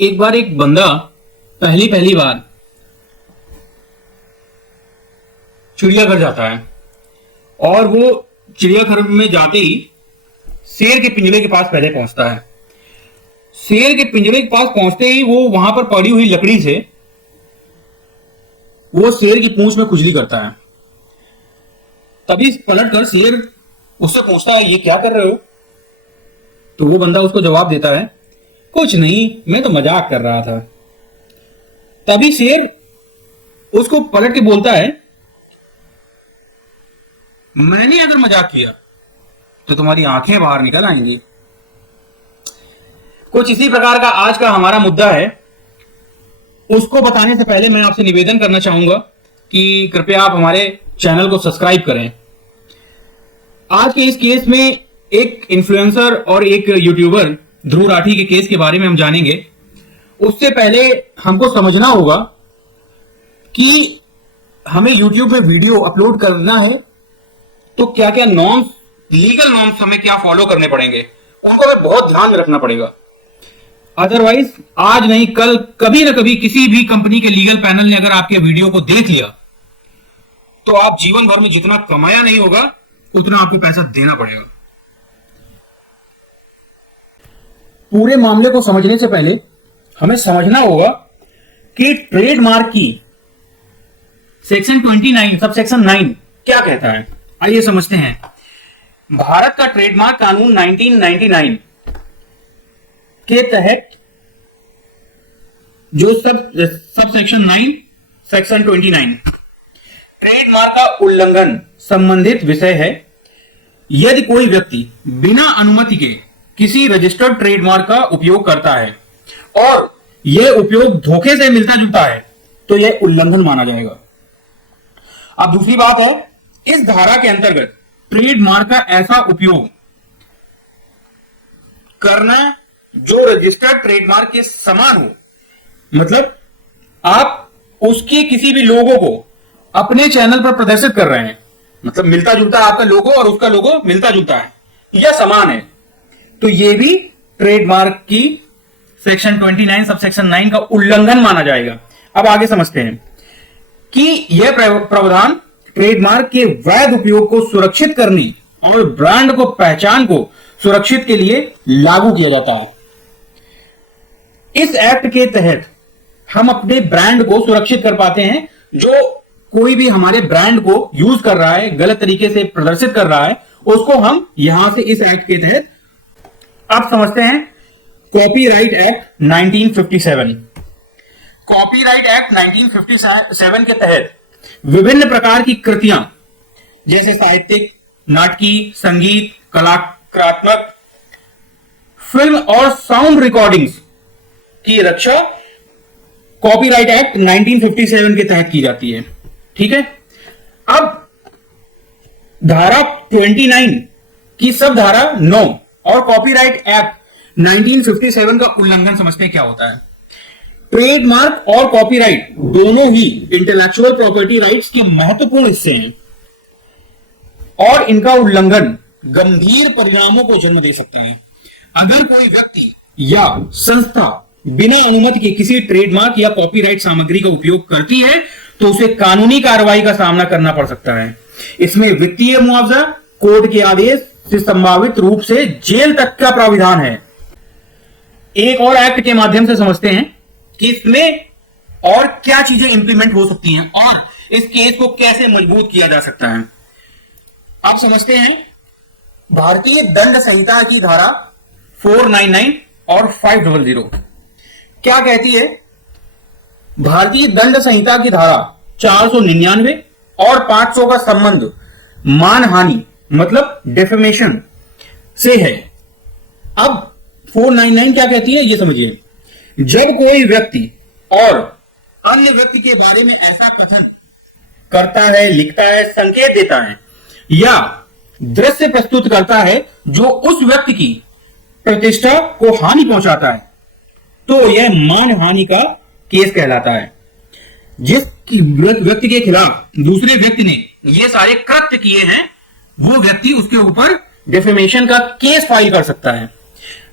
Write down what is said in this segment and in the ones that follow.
एक बार एक बंदा पहली पहली बार चिड़ियाघर जाता है और वो चिड़ियाघर में जाते ही शेर के पिंजरे के पास पहले पहुंचता है। शेर के पिंजरे के पास पहुंचते ही वो वहां पर पड़ी हुई लकड़ी से वो शेर की पूंछ में खुजली करता है। तभी पलट कर शेर उससे पूछता है, ये क्या कर रहे हो? तो वो बंदा उसको जवाब देता है, कुछ नहीं, मैं तो मजाक कर रहा था। तभी शेर उसको पलट के बोलता है, मैंने अगर मजाक किया तो तुम्हारी आंखें बाहर निकल आएंगी। कुछ इसी प्रकार का आज का हमारा मुद्दा है। उसको बताने से पहले मैं आपसे निवेदन करना चाहूंगा कि कृपया आप हमारे चैनल को सब्सक्राइब करें। आज के इस केस में एक इन्फ्लुएंसर और एक यूट्यूबर ध्रुव राठी के केस के बारे में हम जानेंगे। उससे पहले हमको समझना होगा कि हमें यूट्यूब में वीडियो अपलोड करना है तो क्या क्या नॉर्म्स, लीगल नॉर्म्स हमें क्या फॉलो करने पड़ेंगे, उनको हमें बहुत ध्यान में रखना पड़ेगा। अदरवाइज आज नहीं कल कभी ना कभी किसी भी कंपनी के लीगल पैनल ने अगर आपके वीडियो को देख लिया तो आप जीवन भर में जितना कमाया नहीं होगा उतना आपको पैसा देना पड़ेगा। पूरे मामले को समझने से पहले हमें समझना होगा कि ट्रेडमार्क की सेक्शन 29 सबसेक्शन 9 क्या कहता है। आइए समझते हैं। भारत का ट्रेडमार्क कानून 1999 के तहत जो सबसेक्शन 9 सेक्शन 29 ट्रेडमार्क का उल्लंघन संबंधित विषय है। यदि कोई व्यक्ति बिना अनुमति के किसी रजिस्टर्ड ट्रेडमार्क का उपयोग करता है और यह उपयोग धोखे से मिलता जुलता है तो यह उल्लंघन माना जाएगा। अब दूसरी बात है, इस धारा के अंतर्गत ट्रेडमार्क का ऐसा उपयोग करना जो रजिस्टर्ड ट्रेडमार्क के समान हो, मतलब आप उसके किसी भी लोगो को अपने चैनल पर प्रदर्शित कर रहे हैं, मतलब मिलता जुलता है आपका लोगो और उसका लोगो मिलता जुलता है या समान है, तो यह भी ट्रेडमार्क की सेक्शन 29 सबसेक्शन 9 का उल्लंघन माना जाएगा। अब आगे समझते हैं कि यह प्रावधान ट्रेडमार्क के वैध उपयोग को सुरक्षित करने और ब्रांड को पहचान को सुरक्षित के लिए लागू किया जाता है। इस एक्ट के तहत हम अपने ब्रांड को सुरक्षित कर पाते हैं। जो कोई भी हमारे ब्रांड को यूज कर रहा है, गलत तरीके से प्रदर्शित कर रहा है, उसको हम यहां से इस एक्ट के तहत अब समझते हैं। Copyright act 1957। कॉपीराइट एक्ट 1957 के तहत विभिन्न प्रकार की कृतियां जैसे साहित्यिक, नाटकीय, संगीत, कलात्मक, फिल्म और साउंड रिकॉर्डिंग्स की रक्षा कॉपीराइट एक्ट 1957 के तहत की जाती है। ठीक है। अब धारा 29 की सब धारा 9 और कॉपीराइट एक्ट 1957 का उल्लंघन समझते हैं क्या होता है। ट्रेडमार्क और कॉपीराइट दोनों ही इंटेलेक्चुअल प्रॉपर्टी राइट्स के महत्वपूर्ण हिस्से हैं और इनका उल्लंघन गंभीर परिणामों को जन्म दे सकता है। अगर कोई व्यक्ति या संस्था बिना अनुमति के किसी ट्रेडमार्क या कॉपीराइट सामग्री का उपयोग करती है तो उसे कानूनी कार्रवाई का सामना करना पड़ सकता है। इसमें वित्तीय मुआवजा, कोर्ट के आदेश से संभावित रूप से जेल तक का प्राविधान है। एक और एक्ट के माध्यम से समझते हैं कि इसमें और क्या चीजें इंप्लीमेंट हो सकती हैं और इस केस को कैसे मजबूत किया जा सकता है। आप समझते हैं भारतीय दंड संहिता की धारा 499 और 500 क्या कहती है। भारतीय दंड संहिता की धारा 499 और 500 का संबंध मानहानि मतलब डेफेमेशन से है। अब 499 क्या कहती है ये समझिए। जब कोई व्यक्ति और अन्य व्यक्ति के बारे में ऐसा कथन करता है, लिखता है, संकेत देता है या दृश्य प्रस्तुत करता है जो उस व्यक्ति की प्रतिष्ठा को हानि पहुंचाता है तो यह मानहानि का केस कहलाता है। जिस व्यक्ति के खिलाफ दूसरे व्यक्ति ने ये सारे कृत्य किए हैं वो व्यक्ति उसके ऊपर डेफेमेशन का केस फाइल कर सकता है।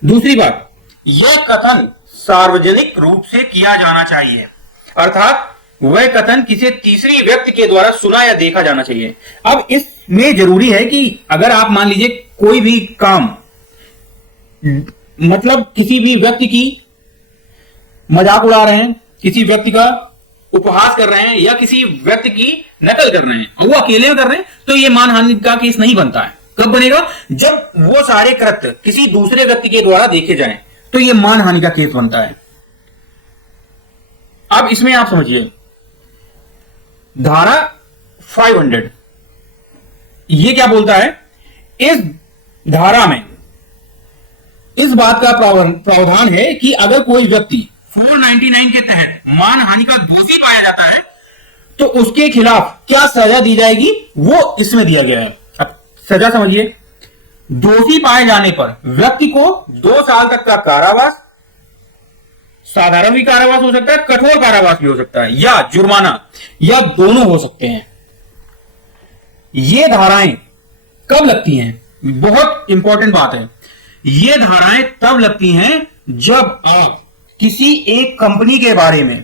दूसरी बात, यह कथन सार्वजनिक रूप से किया जाना चाहिए, अर्थात वह कथन किसी तीसरी व्यक्ति के द्वारा सुना या देखा जाना चाहिए। अब इसमें जरूरी है कि अगर आप मान लीजिए कोई भी काम, मतलब किसी भी व्यक्ति की मजाक उड़ा रहे हैं, किसी व्यक्ति का उपहास कर रहे हैं या किसी व्यक्ति की नकल कर रहे हैं और वो अकेले में कर रहे हैं, तो ये मानहानि का केस नहीं बनता है। कब बनेगा? जब वो सारे कृत्य किसी दूसरे व्यक्ति के द्वारा देखे जाएं, तो ये मानहानि का केस बनता है। अब इसमें आप समझिए, धारा 500 ये क्या बोलता है? इस धारा में इस बात का प्रावधान है कि अगर कोई व्यक्ति 499 के तहत मानहानि का दोषी पाया जाता है तो उसके खिलाफ क्या सजा दी जाएगी, वो इसमें दिया गया है। अब सजा समझिए, दोषी पाए जाने पर व्यक्ति को 2 साल तक का कारावास, साधारण भी कारावास हो सकता है, कठोर कारावास भी हो सकता है, या जुर्माना, या दोनों हो सकते हैं। ये धाराएं कब लगती हैं? बहुत इंपॉर्टेंट बात है। ये धाराएं तब लगती हैं जब आप किसी एक कंपनी के बारे में,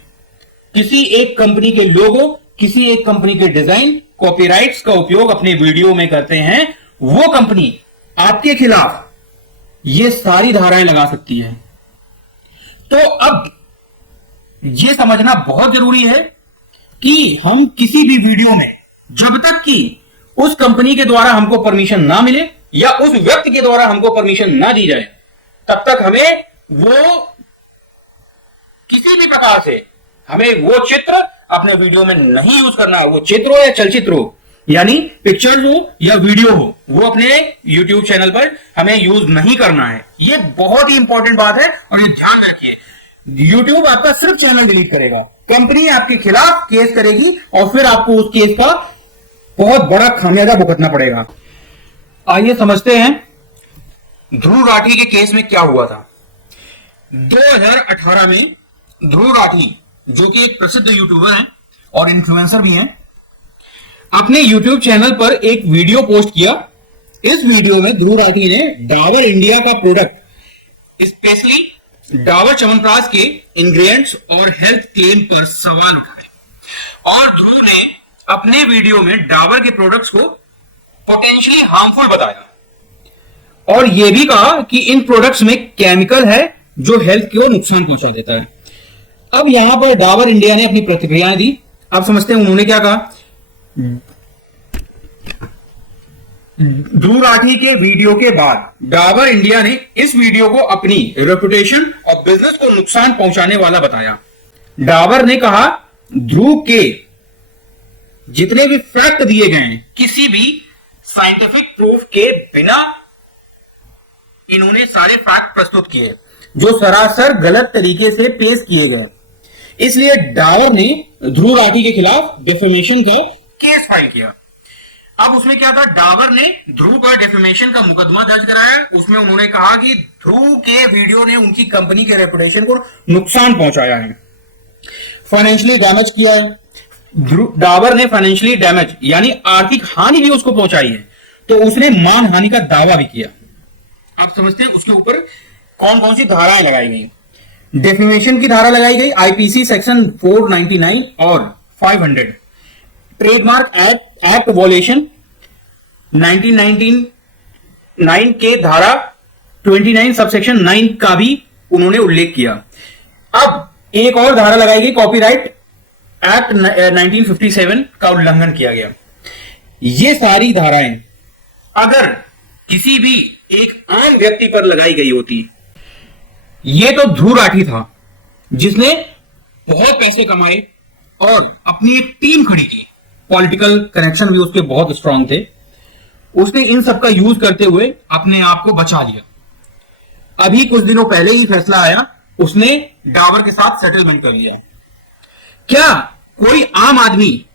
किसी एक कंपनी के लोगो, किसी एक कंपनी के डिजाइन, कॉपीराइट्स का उपयोग अपने वीडियो में करते हैं। वो कंपनी आपके खिलाफ ये सारी धाराएं लगा सकती है। तो अब यह समझना बहुत जरूरी है कि हम किसी भी वीडियो में, जब तक कि उस कंपनी के द्वारा हमको परमिशन ना मिले या उस व्यक्ति के द्वारा हमको परमिशन ना दी जाए, तब तक हमें वो किसी भी प्रकार से हमें वो चित्र अपने वीडियो में नहीं यूज करना। वो चित्र हो या चलचित्र हो, यानी पिक्चर्स हो या वीडियो हो, वो अपने YouTube चैनल पर हमें यूज नहीं करना है। ये बहुत ही इंपॉर्टेंट बात है और ये ध्यान रखिए। YouTube आपका सिर्फ चैनल डिलीट करेगा, कंपनी आपके खिलाफ केस करेगी और फिर आपको उस केस का बहुत बड़ा खामियाजा भुगतना पड़ेगा। आइए समझते हैं ध्रुव राठी के केस में क्या हुआ था। 2018 में ध्रुव राठी, जो कि एक प्रसिद्ध यूट्यूबर हैं और इन्फ्लुएंसर भी हैं, अपने यूट्यूब चैनल पर एक वीडियो पोस्ट किया। इस वीडियो में ध्रुव राठी ने डाबर इंडिया का प्रोडक्ट, स्पेशली डाबर च्यवनप्राश के इंग्रेडिएंट्स और हेल्थ क्लेम पर सवाल उठाए और ध्रुव ने अपने वीडियो में डाबर के प्रोडक्ट्स को पोटेंशियली हार्मफुल बताया और यह भी कहा कि इन प्रोडक्ट्स में केमिकल है जो हेल्थ को नुकसान पहुंचा देता है। अब यहां पर डाबर इंडिया ने अपनी प्रतिक्रियाएं दी। आप समझते हैं उन्होंने क्या कहा। ध्रुव राठी के वीडियो के बाद डाबर इंडिया ने इस वीडियो को अपनी रेपुटेशन और बिजनेस को नुकसान पहुंचाने वाला बताया। डाबर ने कहा ध्रुव के जितने भी फैक्ट दिए गए हैं, किसी भी साइंटिफिक प्रूफ के बिना इन्होंने सारे फैक्ट प्रस्तुत किए जो सरासर गलत तरीके से पेश किए गए। इसलिए डाबर ने ध्रुव राठी के खिलाफ डिफेमेशन का केस फाइल किया। अब उसमें क्या था, डाबर ने ध्रुव पर डिफेमेशन का मुकदमा दर्ज कराया। उसमें उन्होंने कहा कि ध्रुव के वीडियो ने उनकी कंपनी के रेपुटेशन को नुकसान पहुंचाया है, फाइनेंशियली डैमेज किया है। डाबर ने फाइनेंशियली डैमेज यानी आर्थिक हानि भी उसको पहुंचाई है, तो उसने मानहानि का दावा भी किया। आप समझते हैं उसके ऊपर कौन कौन सी धाराएं लगाई गई। डेफेमेशन की धारा लगाई गई आईपीसी सेक्शन 499 और 500, ट्रेडमार्क एक्ट वॉल्यूशन 1999 के धारा 29 सबसेक्शन 9 का भी उन्होंने उल्लेख किया। अब एक और धारा लगाई गई, कॉपीराइट एक्ट 1957 का उल्लंघन किया गया। ये सारी धाराएं अगर किसी भी एक आम व्यक्ति पर लगाई गई होती, ये तो ध्रुव राठी था जिसने बहुत पैसे कमाए और अपनी एक टीम खड़ी की, पॉलिटिकल कनेक्शन भी उसके बहुत स्ट्रांग थे। उसने इन सब का यूज करते हुए अपने आप को बचा लिया। अभी कुछ दिनों पहले ही फैसला आया, उसने डाबर के साथ सेटलमेंट कर लिया। क्या कोई आम आदमी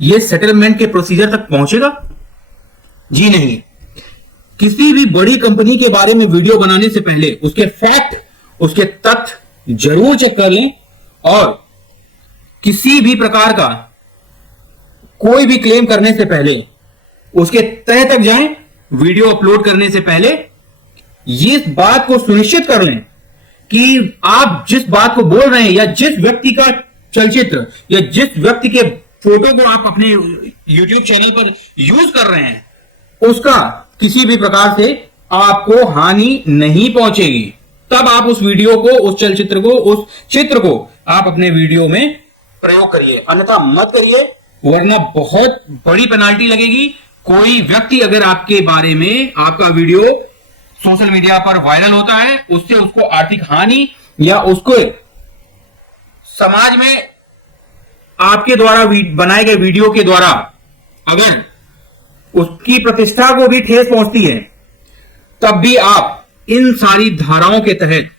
ये सेटलमेंट के प्रोसीजर तक पहुंचेगा? जी नहीं। किसी भी बड़ी कंपनी के बारे में वीडियो बनाने से पहले उसके फैक्ट, उसके तथ्य जरूर चेक कर लें और किसी भी प्रकार का कोई भी क्लेम करने से पहले उसके तह तक जाएं। वीडियो अपलोड करने से पहले ये बात को सुनिश्चित कर लें कि आप जिस बात को बोल रहे हैं या जिस व्यक्ति का चलचित्र या जिस व्यक्ति के फोटो को आप अपने YouTube चैनल पर यूज कर रहे हैं उसका किसी भी प्रकार से आपको हानि नहीं पहुंचेगी। तब आप उस वीडियो को, उस चलचित्र को, उस चित्र को आप अपने वीडियो में प्रयोग करिए, अन्यथा मत करिए, वरना बहुत बड़ी पेनाल्टी लगेगी। कोई व्यक्ति अगर आपके बारे में, आपका वीडियो सोशल मीडिया पर वायरल होता है, उससे उसको आर्थिक हानि या उसको समाज में आपके द्वारा बनाए गए वीडियो के द्वारा अगर उसकी प्रतिष्ठा को भी ठेस पहुंचती है, तब भी आप इन सारी धाराओं के तहत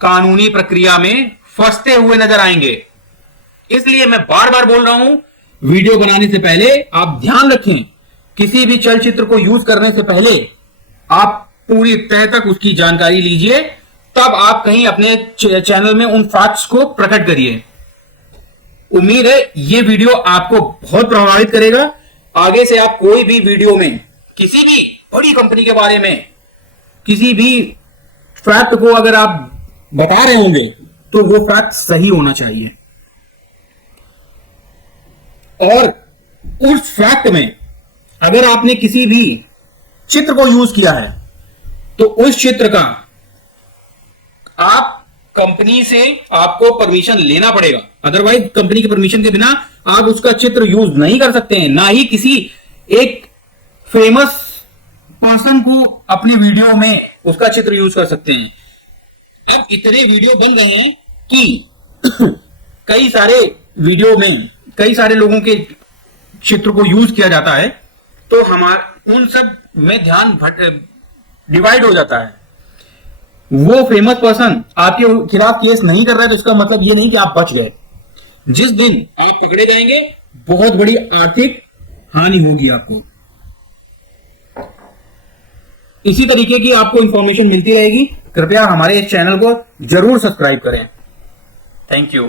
कानूनी प्रक्रिया में फंसते हुए नजर आएंगे। इसलिए मैं बार बार बोल रहा हूं, वीडियो बनाने से पहले आप ध्यान रखें, किसी भी चलचित्र को यूज करने से पहले आप पूरी तह तक उसकी जानकारी लीजिए, तब आप कहीं अपने चैनल में उन फैक्ट्स को प्रकट करिए। उम्मीद है ये वीडियो आपको बहुत प्रभावित करेगा। आगे से आप कोई भी वीडियो में किसी भी बड़ी कंपनी के बारे में किसी भी फैक्ट को अगर आप बता रहे होंगे तो वो फैक्ट सही होना चाहिए, और उस फैक्ट में अगर आपने किसी भी चित्र को यूज किया है तो उस चित्र का आप कंपनी से आपको परमिशन लेना पड़ेगा। अदरवाइज कंपनी की परमिशन के बिना आप उसका चित्र यूज नहीं कर सकते हैं, ना ही किसी एक फेमस पर्सन को अपने वीडियो में उसका चित्र यूज कर सकते हैं। अब इतने वीडियो बन गए हैं कि कई सारे वीडियो में कई सारे लोगों के चित्र को यूज किया जाता है, तो हमारा उन सब में ध्यान डिवाइड हो जाता है। वो फेमस पर्सन आपके खिलाफ केस नहीं कर रहा है तो इसका मतलब ये नहीं कि आप बच गए। जिस दिन आप पकड़े जाएंगे बहुत बड़ी आर्थिक हानि होगी आपको। इसी तरीके की आपको इंफॉर्मेशन मिलती रहेगी। कृपया हमारे इस चैनल को जरूर सब्सक्राइब करें। Thank you.